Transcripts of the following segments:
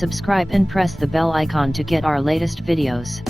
Subscribe and press the bell icon to get our latest videos.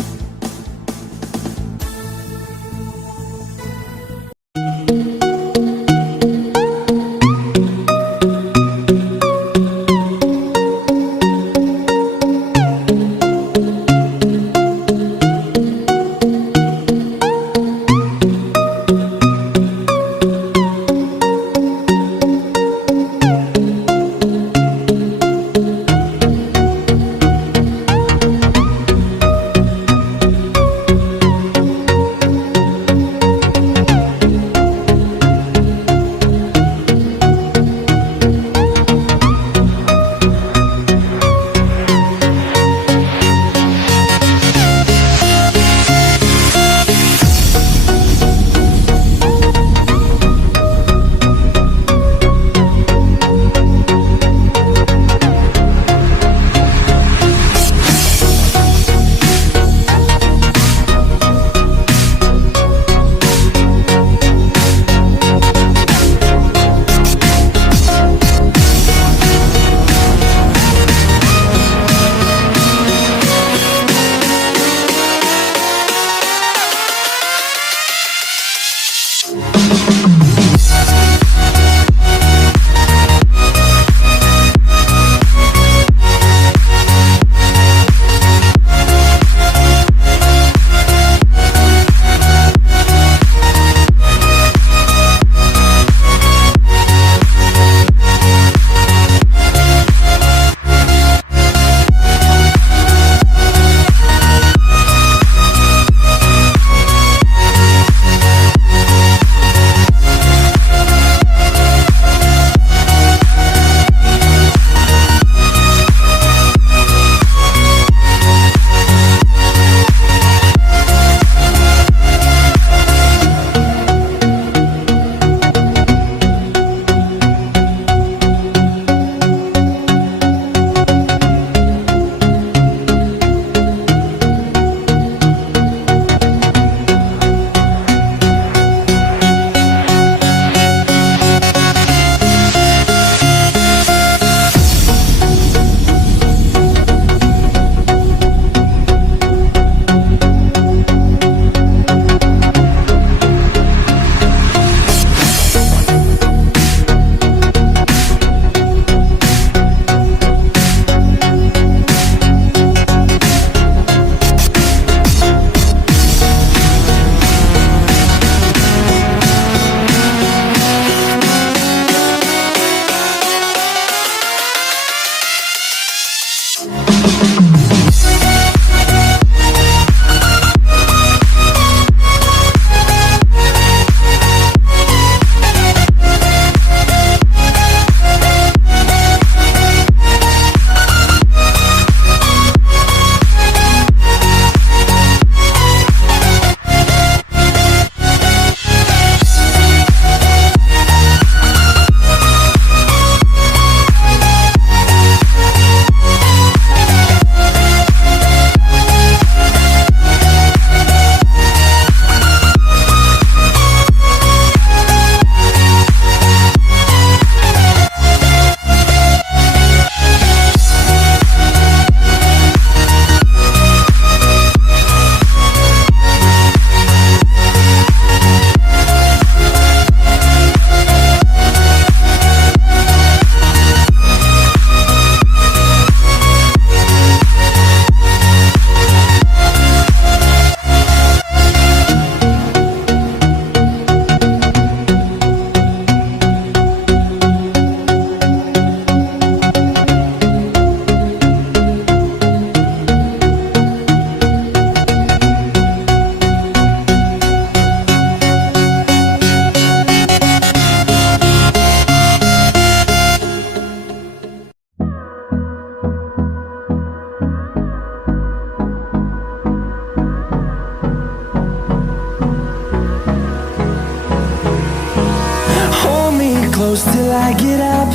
close till I get up.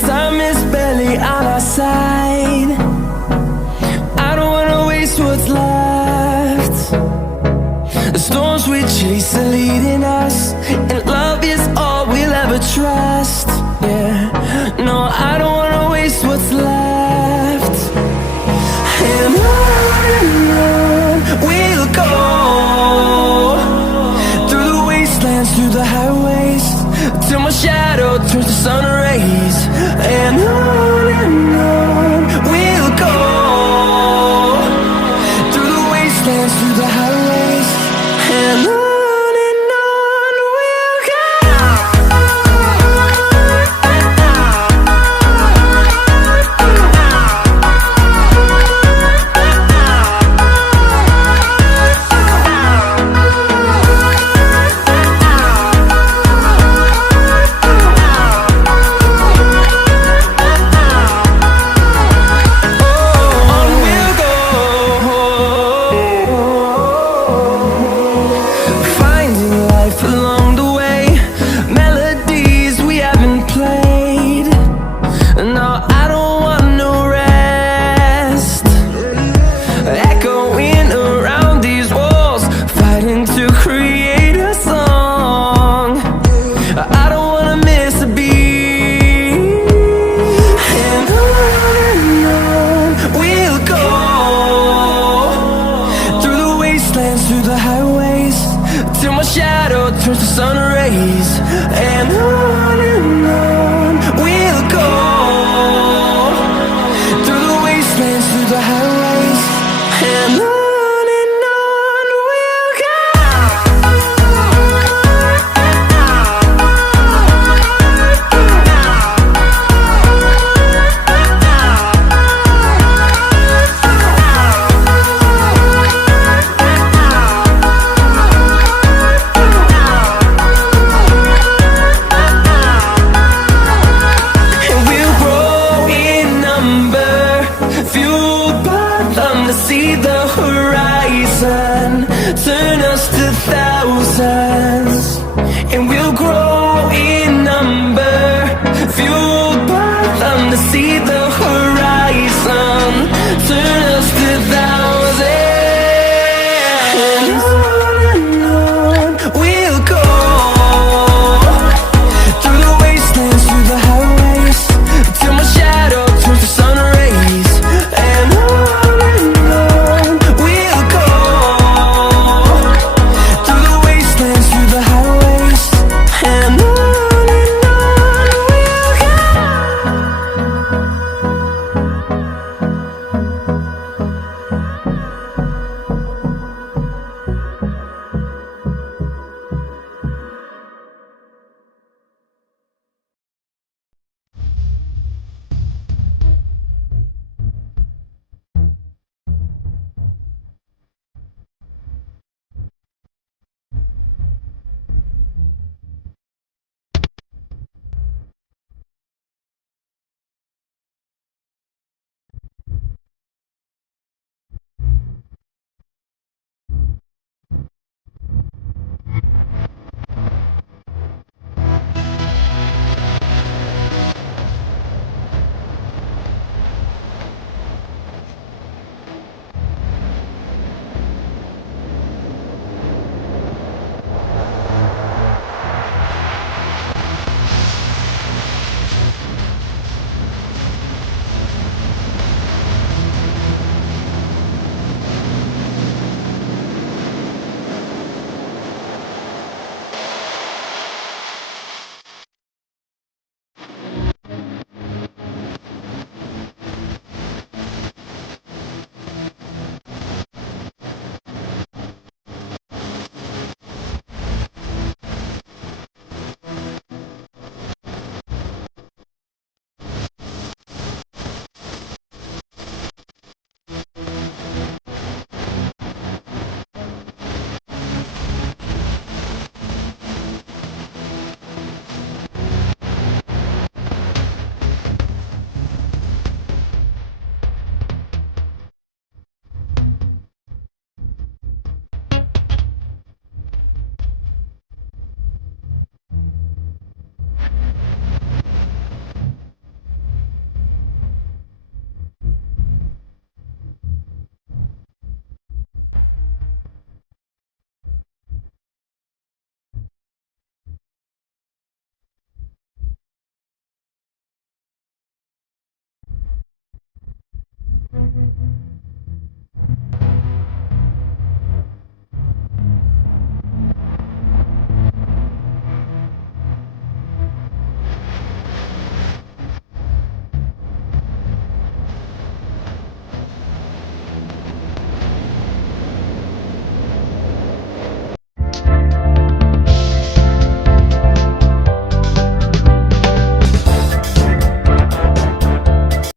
Time is barely on our side. I don't wanna waste what's left. The storms we chase are leading us, and love is all we'll ever trust. Yeah, no, I don't wanna waste what's left. shadow turns to sun rays. And on we'll go, through the wastelands, through the highways. And on we'll go. Along the way, melodies we haven't played. No, I don't want no rest. Echoing around these walls, fighting to create a song. I don't wanna miss a beat. And on we'll go, through the wastelands, through the highways, till my shadow turns to sun rays. And on we'll go, through the wastelands, through the highways. And on we'll go. See the horizon turn us to thousands, and we'll grow in number, fueled by them to see the horizon turn us to thousands. And on we'll go, through the wastelands, through the highways, till my shadow turns to sun rays. And